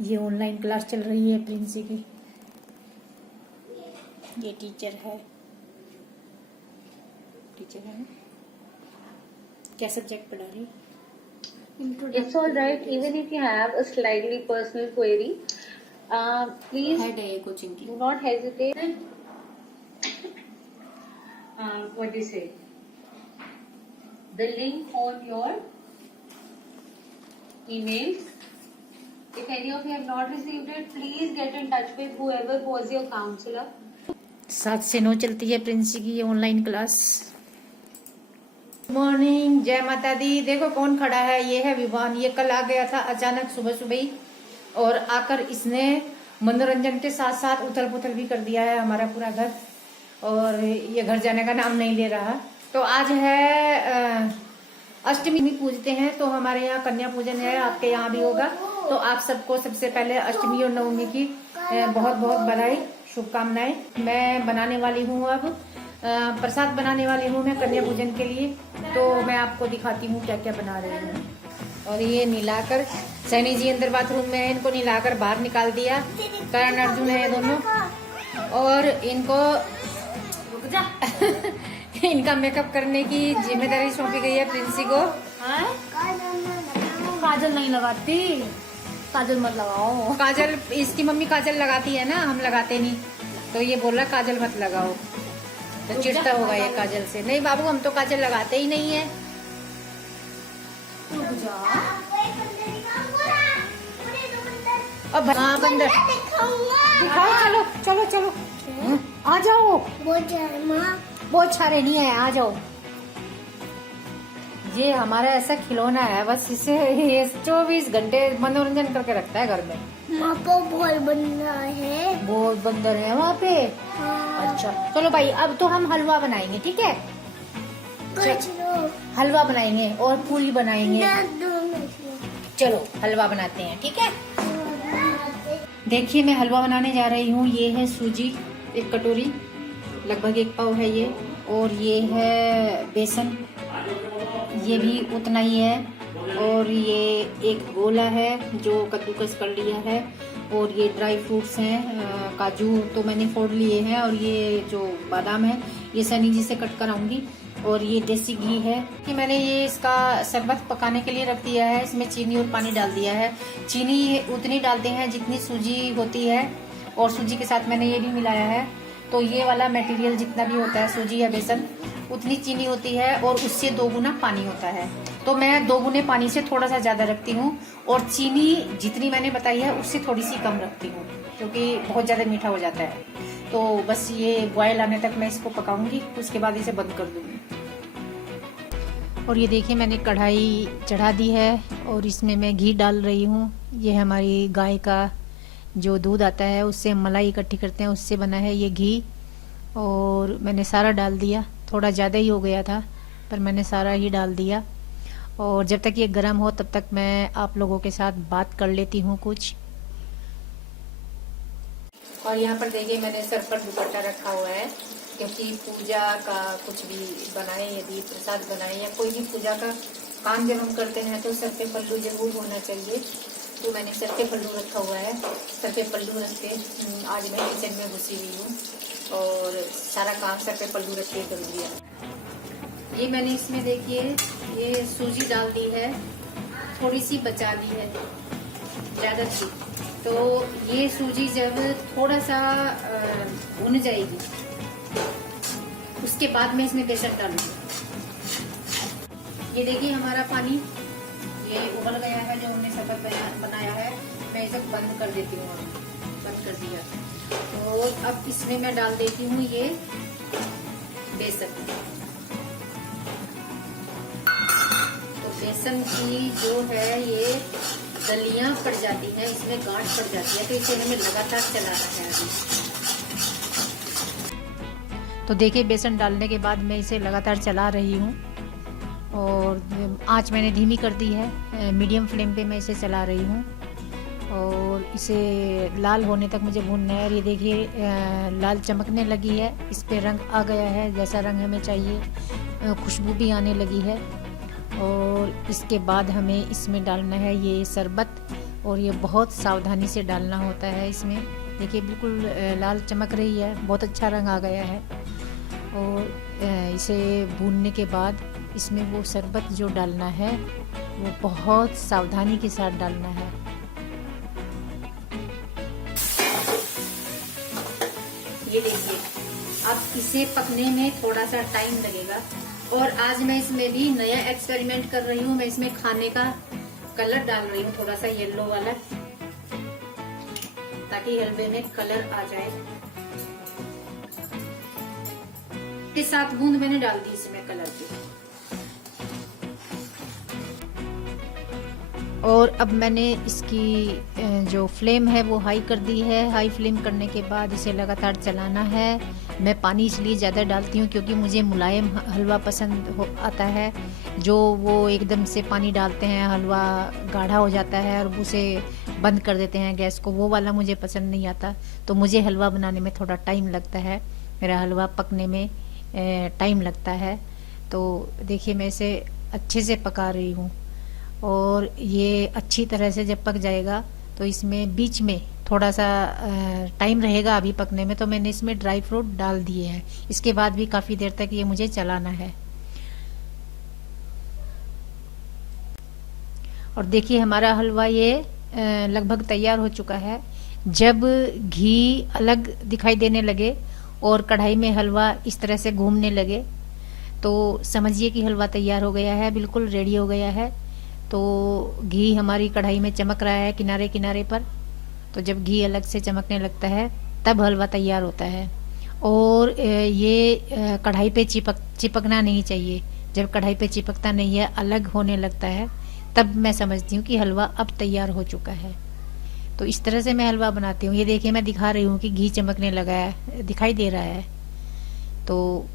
ये online class चल रही है प्रिंसी की। ये टीचर है ना? क्या सब्जेक्ट पढ़ा रही? It's all right, even if you have a slightly personal query, please head है ये कोचिंग की। do not hesitate. What do you say? The link on your emails. If any of you have not received it, please get in touch with whoever was your counselor. 7 से 9 चलती है प्रिंसी की ये online class. Good morning, जय माता दी। देखो कौन खड़ा है, ये है विवान। ये कल आ गया था अचानक सुबह सुबह ही, और आकर इसने मनोरंजन के साथ साथ उथल पुथल भी कर दिया है हमारा पूरा घर, और ये घर जाने का नाम नहीं ले रहा। तो आज है अष्टमी पूजते हैं, तो हमारे यहाँ कन्या पूजन है, आपके यहाँ भी होगा। तो आप सबको सबसे पहले अष्टमी और नवमी की बहुत बहुत बधाई, शुभकामनाएं। मैं बनाने वाली हूँ अब प्रसाद बनाने वाली हूँ मैं कन्या पूजन के लिए। तो मैं आपको दिखाती हूँ क्या क्या बना रही हूँ। और ये नहलाकर, सैनी जी अंदर बाथरूम में है, इनको नहलाकर बाहर निकाल दिया। करण अर्जुन है ये दोनों, और इनको इनका मेकअप करने की जिम्मेदारी सौंपी गई है प्रिंसी को। काजल नहीं लगाती, काजल मत लगाओ। काजल, इसकी मम्मी काजल लगाती है ना, हम लगाते नहीं, तो ये बोल रहा काजल मत लगाओ, तो चिढ़ता होगा ये काजल से। नहीं बाबू, हम तो काजल लगाते ही नहीं है। अब हाँ बंदर दिखाओ, चलो चलो चलो आ जाओ। बहुत सारे नहीं है, आ जाओ। ये हमारा ऐसा खिलौना है, बस इसे ये 24 घंटे मनोरंजन करके रखता है घर में। वहाँ पर बहुत बंदर है, बहुत बंदर है वहाँ पे। हाँ। अच्छा चलो भाई, अब तो हम हलवा बनाएंगे, ठीक है? हलवा बनाएंगे और पूरी बनाएंगे। चलो हलवा बनाते हैं, ठीक है? देखिए मैं हलवा बनाने जा रही हूँ। ये है सूजी, 1 कटोरी, लगभग 1 पाव है ये। और ये है बेसन, ये भी उतना ही है। और ये एक गोला है जो कद्दूकस कर लिया है। और ये ड्राई फ्रूट्स हैं, काजू तो मैंने फोड़ लिए हैं, और ये जो बादाम है ये सनी जी से कट कर आऊंगी। और ये देसी घी है कि मैंने ये इसका शरबत पकाने के लिए रख दिया है। इसमें चीनी और पानी डाल दिया है। चीनी उतनी डालते हैं जितनी सूजी होती है, और सूजी के साथ मैंने ये भी मिलाया है। तो ये वाला मटेरियल जितना भी होता है, सूजी या बेसन, उतनी चीनी होती है, और उससे 2 गुना पानी होता है। तो मैं 2 गुने पानी से थोड़ा सा ज्यादा रखती हूँ, और चीनी जितनी मैंने बताई है उससे थोड़ी सी कम रखती हूँ, क्योंकि बहुत ज्यादा मीठा हो जाता है। तो बस ये बॉयल आने तक मैं इसको पकाऊंगी, उसके बाद इसे बंद कर दूंगी। और ये देखिए मैंने कढ़ाई चढ़ा दी है, और इसमें मैं घी डाल रही हूँ। ये हमारी गाय का जो दूध आता है, उससे हम मलाई इकट्ठी करते हैं, उससे बना है ये घी। और मैंने सारा डाल दिया, थोड़ा ज़्यादा ही हो गया था, पर मैंने सारा ही डाल दिया। और जब तक ये गर्म हो तब तक मैं आप लोगों के साथ बात कर लेती हूँ कुछ। और यहाँ पर देखिए मैंने सर पर दुपट्टा रखा हुआ है, क्योंकि पूजा का कुछ भी बनाए, यदि प्रसाद बनाए या कोई भी पूजा का काम जब हम करते हैं तो सर पे पल्लू जरूर होना चाहिए। तो मैंने सर पे पल्लू रखा हुआ है। सर पे पल्लू रख के आज मैं किचन में घुसी हुई हूँ, और सारा काम सर पे पल्लू रख के कर दिया। ये मैंने इसमें देखिए ये सूजी डाल दी है, थोड़ी सी बचा दी है, ज़्यादा सी। तो ये सूजी जब थोड़ा सा भुन जाएगी, उसके बाद मैं इसमें बेसन डालूंगी। ये देखिए हमारा पानी ये उबल गया है, जो हमने शरबत बनाया है। मैं इसे बंद कर देती हूँ, बंद कर दिया। तो अब इसमें मैं डाल देती हूँ ये बेसन। तो बेसन की जो है ये दलियां पड़ जाती हैं, इसमें गांठ पड़ जाती है, तो इसे हमें लगातार चलाना है अभी। तो देखिए बेसन डालने के बाद मैं इसे लगातार चला रही हूँ, और आंच मैंने धीमी कर दी है, मीडियम फ्लेम पे मैं इसे चला रही हूँ। और इसे लाल होने तक मुझे भूनना है। और ये देखिए लाल चमकने लगी है, इस पे रंग आ गया है जैसा रंग हमें चाहिए, खुशबू भी आने लगी है। और इसके बाद हमें इसमें डालना है ये शरबत, और ये बहुत सावधानी से डालना होता है इसमें। देखिए बिल्कुल लाल चमक रही है, बहुत अच्छा रंग आ गया है। और इसे भूनने के बाद इसमें वो शरबत जो डालना है वो बहुत सावधानी के साथ डालना है। ये देखिए, अब इसे पकने में थोड़ा सा टाइम लगेगा। और आज मैं इसमें भी नया एक्सपेरिमेंट कर रही हूँ। मैं इसमें खाने का कलर डाल रही हूँ, थोड़ा सा येलो वाला, ताकि हलवे में कलर आ जाए। के 7 बूंद मैंने डाल दी इसमें कलर की। और अब मैंने इसकी जो फ्लेम है वो हाई कर दी है। हाई फ्लेम करने के बाद इसे लगातार चलाना है। मैं पानी इसलिए ज़्यादा डालती हूँ क्योंकि मुझे मुलायम हलवा पसंद आता है। जो वो एकदम से पानी डालते हैं, हलवा गाढ़ा हो जाता है और उसे बंद कर देते हैं गैस को, वो वाला मुझे पसंद नहीं आता। तो मुझे हलवा बनाने में थोड़ा टाइम लगता है, मेरा हलवा पकने में टाइम लगता है। तो देखिए मैं इसे अच्छे से पका रही हूँ। और ये अच्छी तरह से जब पक जाएगा तो इसमें बीच में थोड़ा सा टाइम रहेगा अभी पकने में, तो मैंने इसमें ड्राई फ्रूट डाल दिए हैं। इसके बाद भी काफ़ी देर तक ये मुझे चलाना है। और देखिए हमारा हलवा ये लगभग तैयार हो चुका है। जब घी अलग दिखाई देने लगे और कढ़ाई में हलवा इस तरह से घूमने लगे तो समझिए कि हलवा तैयार हो गया है, बिल्कुल रेडी हो गया है। तो घी हमारी कढ़ाई में चमक रहा है किनारे किनारे पर। तो जब घी अलग से चमकने लगता है तब हलवा तैयार होता है। और ये कढ़ाई पे चिपकना नहीं चाहिए। जब कढ़ाई पे चिपकता नहीं है, अलग होने लगता है, तब मैं समझती हूँ कि हलवा अब तैयार हो चुका है। तो इस तरह से मैं हलवा बनाती हूँ। ये देखिए मैं दिखा रही हूँ कि घी चमकने लगा है, दिखाई दे रहा है। तो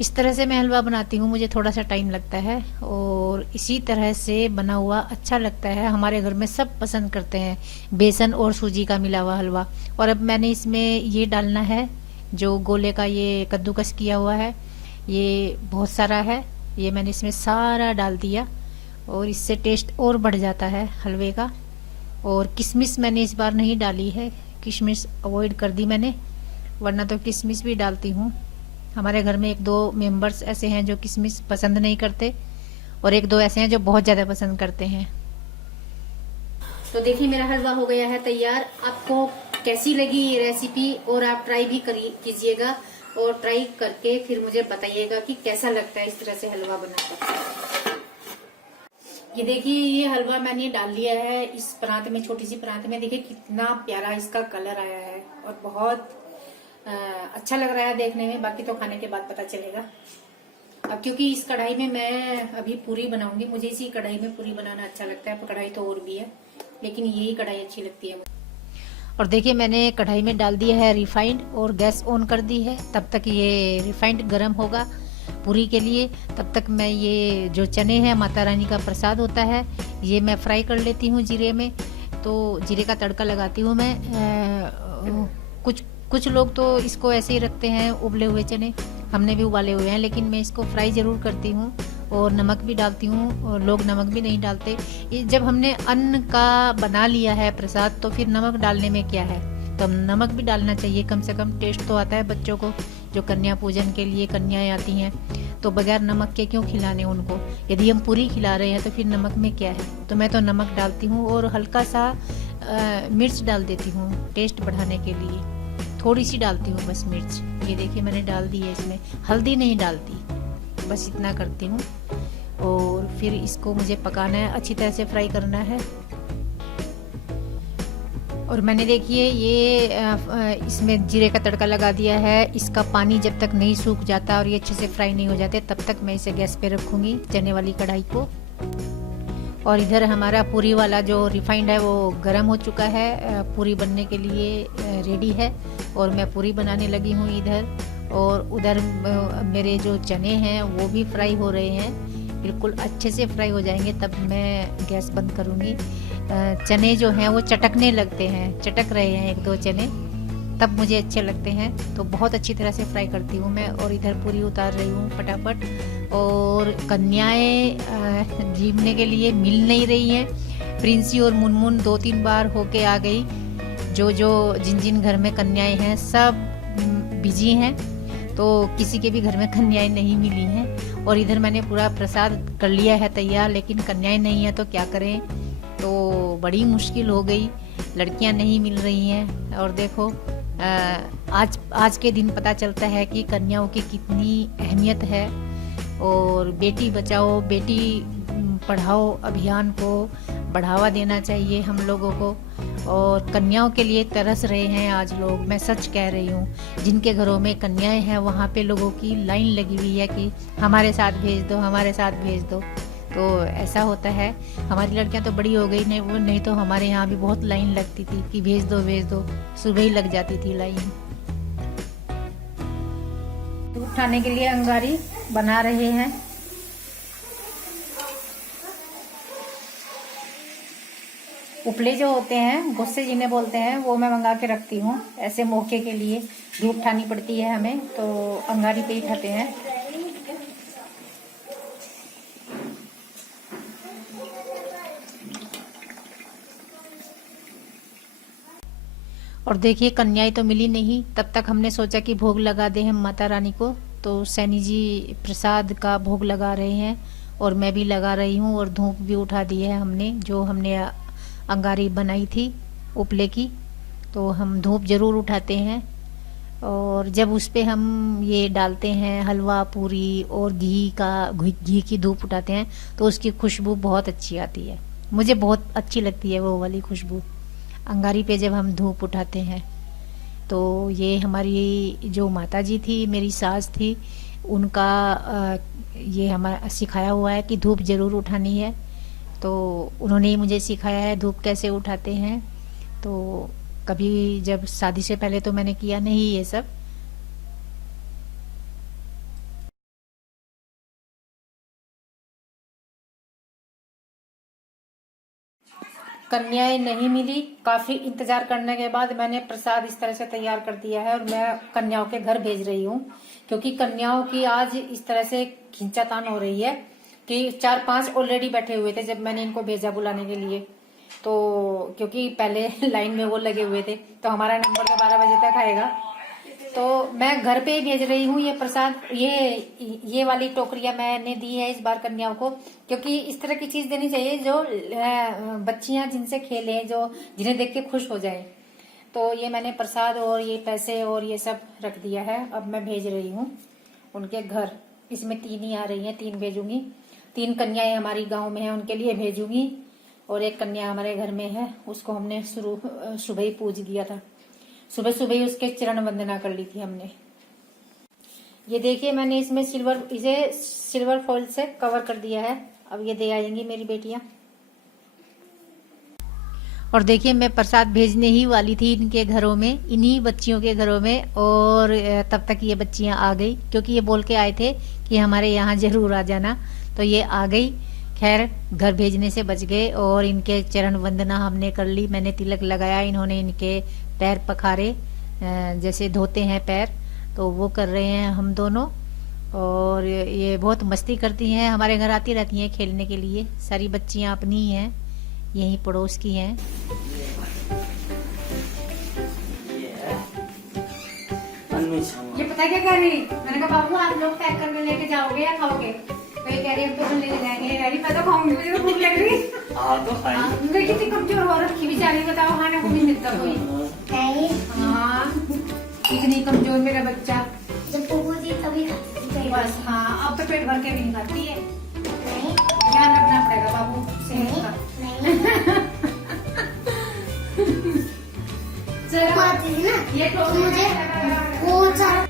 इस तरह से मैं हलवा बनाती हूँ, मुझे थोड़ा सा टाइम लगता है। और इसी तरह से बना हुआ अच्छा लगता है। हमारे घर में सब पसंद करते हैं बेसन और सूजी का मिला हुआ हलवा। और अब मैंने इसमें ये डालना है, जो गोले का ये कद्दूकस किया हुआ है, ये बहुत सारा है, ये मैंने इसमें सारा डाल दिया। और इससे टेस्ट और बढ़ जाता है हलवे का। और किशमिश मैंने इस बार नहीं डाली है, किशमिश अवॉइड कर दी मैंने, वरना तो किशमिश भी डालती हूँ। हमारे घर में 1-2 मेंबर्स ऐसे हैं जो किशमिश पसंद नहीं करते और 1-2 ऐसे हैं जो बहुत ज़्यादा पसंद करते हैं। तो देखिए मेरा हलवा हो गया है तैयार। आपको कैसी लगी ये रेसिपी, और आप ट्राई भी कीजिएगा और ट्राई करके फिर मुझे बताइएगा कि कैसा लगता है इस तरह से हलवा बनाकर। ये देखिए ये हलवा मैंने डाल लिया है इस परात में, छोटी सी परात में। देखिए कितना प्यारा इसका कलर आया है और बहुत अच्छा लग रहा है देखने में। बाकी तो खाने के बाद पता चलेगा। अब क्योंकि इस कढ़ाई में मैं अभी पूरी बनाऊंगी, मुझे इसी कढ़ाई में पूरी बनाना अच्छा लगता है। कढ़ाई तो और भी है लेकिन यही कढ़ाई अच्छी लगती है मुझे। और देखिए मैंने कढ़ाई में डाल दिया है रिफाइंड और गैस ऑन कर दी है। तब तक ये रिफाइंड गर्म होगा पूरी के लिए। तब तक मैं ये जो चने हैं, माता रानी का प्रसाद होता है, ये मैं फ्राई कर लेती हूँ जीरे में। तो जीरे का तड़का लगाती हूँ मैं। कुछ लोग तो इसको ऐसे ही रखते हैं उबले हुए चने, हमने भी उबाले हुए हैं, लेकिन मैं इसको फ्राई ज़रूर करती हूँ और नमक भी डालती हूँ। और लोग नमक भी नहीं डालते। जब हमने अन्न का बना लिया है प्रसाद तो फिर नमक डालने में क्या है, तो नमक भी डालना चाहिए। कम से कम टेस्ट तो आता है बच्चों को, जो कन्या पूजन के लिए कन्याएं आती हैं, तो बगैर नमक के क्यों खिलाने उनको। यदि हम पूरी खिला रहे हैं तो फिर नमक में क्या है। तो मैं तो नमक डालती हूँ और हल्का सा मिर्च डाल देती हूँ टेस्ट बढ़ाने के लिए। थोड़ी सी डालती हूँ बस मिर्च। ये देखिए मैंने डाल दी है इसमें, हल्दी नहीं डालती, बस इतना करती हूँ। और फिर इसको मुझे पकाना है, अच्छी तरह से फ्राई करना है। और मैंने देखिए ये इसमें जीरे का तड़का लगा दिया है। इसका पानी जब तक नहीं सूख जाता और ये अच्छे से फ्राई नहीं हो जाते तब तक मैं इसे गैस पे रखूँगी, चने वाली कढ़ाई को। और इधर हमारा पूरी वाला जो रिफाइंड है वो गर्म हो चुका है, पूरी बनने के लिए रेडी है। और मैं पूरी बनाने लगी हूँ इधर। और उधर मेरे जो चने हैं वो भी फ्राई हो रहे हैं, बिल्कुल अच्छे से फ्राई हो जाएंगे तब मैं गैस बंद करूँगी। चने जो हैं वो चटकने लगते हैं, चटक रहे हैं 1-2 चने, तब मुझे अच्छे लगते हैं। तो बहुत अच्छी तरह से फ्राई करती हूँ मैं। और इधर पूरी उतार रही हूँ फटाफट। और कन्याएं जीवने के लिए मिल नहीं रही हैं। प्रिंसी और मुनमुन 2-3 बार होके आ गई। जो जिन जिन घर में कन्याएं हैं सब बिजी हैं, तो किसी के भी घर में कन्याएं नहीं मिली हैं। और इधर मैंने पूरा प्रसाद कर लिया है तैयार, लेकिन कन्याएं नहीं है तो क्या करें। तो बड़ी मुश्किल हो गई, लड़कियां नहीं मिल रही हैं। और देखो आज के दिन पता चलता है कि कन्याओं की कितनी अहमियत है। और बेटी बचाओ बेटी पढ़ाओ अभियान को बढ़ावा देना चाहिए हम लोगों को। और कन्याओं के लिए तरस रहे हैं आज लोग, मैं सच कह रही हूँ। जिनके घरों में कन्याएं हैं वहाँ पे लोगों की लाइन लगी हुई है कि हमारे साथ भेज दो, हमारे साथ भेज दो। तो ऐसा होता है। हमारी लड़कियां तो बड़ी हो गई, नहीं तो हमारे यहाँ भी बहुत लाइन लगती थी कि भेज दो भेज दो, सुबह ही लग जाती थी लाइन। दूध उठाने के लिए अंगारी बना रहे हैं। उपले जो होते हैं, गुस्से जिन्हें बोलते हैं, वो मैं मंगा के रखती हूँ ऐसे मौके के लिए। धूप उठानी पड़ती है हमें, तो अंगारी पे ही उठाते हैं। और देखिए कन्याएं तो मिली नहीं। तब तक हमने सोचा कि भोग लगा दे हम माता रानी को। तो सैनी जी प्रसाद का भोग लगा रहे हैं और मैं भी लगा रही हूँ। और धूप भी उठा दी है हमने, जो हमने अंगारी बनाई थी उपले की। तो हम धूप जरूर उठाते हैं। और जब उस पे हम ये डालते हैं हलवा पूरी और घी की धूप उठाते हैं, तो उसकी खुशबू बहुत अच्छी आती है। मुझे बहुत अच्छी लगती है वो वाली खुशबू अंगारी पे जब हम धूप उठाते हैं। तो ये हमारी जो माता जी थी, मेरी सास थी, उनका ये हमारा सिखाया हुआ है कि धूप जरूर उठानी है। तो उन्होंने ही मुझे सिखाया है धूप कैसे उठाते हैं। तो कभी जब शादी से पहले तो मैंने किया नहीं ये सब। कन्याएं नहीं मिली। काफी इंतजार करने के बाद मैंने प्रसाद इस तरह से तैयार कर दिया है और मैं कन्याओं के घर भेज रही हूँ। क्योंकि कन्याओं की आज इस तरह से खींचातान हो रही है कि 4-5 ऑलरेडी बैठे हुए थे जब मैंने इनको भेजा बुलाने के लिए। तो क्योंकि पहले लाइन में वो लगे हुए थे, तो हमारा नंबर तो 12 बजे तक आएगा। तो मैं घर पे ही भेज रही हूँ ये प्रसाद। ये वाली टोकरियां मैंने दी है इस बार कन्याओं को, क्योंकि इस तरह की चीज देनी चाहिए जो बच्चियां जिनसे खेले, जो जिन्हें देख के खुश हो जाए। तो ये मैंने प्रसाद और ये पैसे और ये सब रख दिया है। अब मैं भेज रही हूँ उनके घर। इसमें 3 ही आ रही हैं, 3 भेजूंगी। 3 कन्याएं हमारी गाँव में है, उनके लिए भेजूंगी। और एक कन्या हमारे घर में है, उसको हमने सुबह ही पूज दिया था। सुबह सुबह ही उसके चरण वंदना कर ली थी हमने। ये देखिए मैंने इसमें सिल्वर फॉइल से कवर कर दिया है। अब ये दे आएंगी मेरी बेटियां। और देखिए मैं प्रसाद भेजने ही वाली थी इनके घरों में, इन्हीं बच्चियों के घरों में। और तब तक ये बच्चियां आ गई, क्योंकि ये बोल के आए थे कि हमारे यहाँ जरूर आ जाना। तो ये आ गई। खैर घर भेजने से बच गए। और इनके चरण वंदना हमने कर ली। मैंने तिलक लगाया, इन्होंने इनके पैर पखारे, जैसे धोते हैं पैर, तो वो कर रहे हैं हम दोनों। और ये बहुत मस्ती करती हैं, हमारे घर आती रहती हैं खेलने के लिए। सारी बच्चियां अपनी ही हैं, यहीं पड़ोस की हैं। ये पता क्या कह रही, मैंने कहा बाबू आप लोग पैक करके लेके जाओगे या खाओगे? तो ये कह रही अब तो हम लेके जाएंगे। डैडी मैं तो खाऊंगी, मुझे तो भूख लग रही। तो कितनी कमजोर हो रखी बेचारी, बताओ खाने को नहीं मिलता कोई। हाँ इतनी कमजोर मेरा बच्चा। जब पोपो थी तभी खाती थी। बस हाँ, अब तो पेट भर के भी नहीं खाती है। ध्यान रखना पड़ेगा बाबू सेहत का। ये तो मुझे बहुत सारा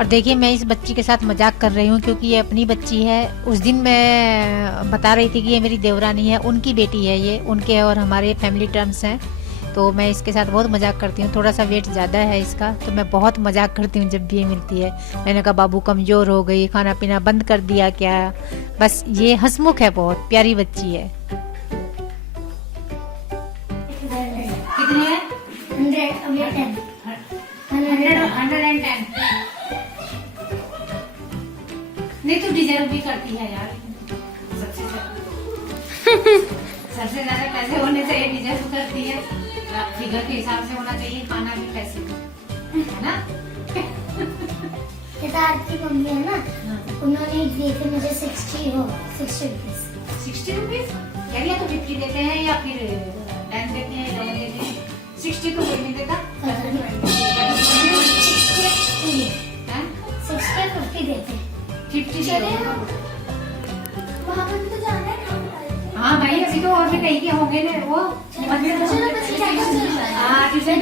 और देखिए मैं इस बच्ची के साथ मजाक कर रही हूँ क्योंकि ये अपनी बच्ची है। उस दिन मैं बता रही थी कि ये मेरी देवरानी है, उनकी बेटी है ये, उनके और हमारे फैमिली टर्म्स हैं। तो मैं इसके साथ बहुत मजाक करती हूँ। थोड़ा सा वेट ज़्यादा है इसका, तो मैं बहुत मजाक करती हूँ जब भी ये मिलती है। मैंने कहा बाबू कमज़ोर हो गई, खाना पीना बंद कर दिया क्या? बस ये हंसमुख है, बहुत प्यारी बच्ची है। कितने है? 110 110। नहीं तो डिजर्व भी करती है यार, सबसे ज्यादा पैसे होने चाहिए, डिजर्व करती है। फिगर के हिसाब से होना चाहिए, खाना भी पैसे है ना। की मम्मी है ना, उन्होंने दिए थे मुझे 60 रुपीज। 60 रुपीज यार, या तो 50 देते हैं या फिर 10 देते हैं, 11 देते हैं। 60 तो कोई नहीं देता। 60 देते 50 वहाँ पर तो जाना है। हाँ भाई, अभी तो और भी कहीं के होंगे ना वो। हाँ, ट्यूशन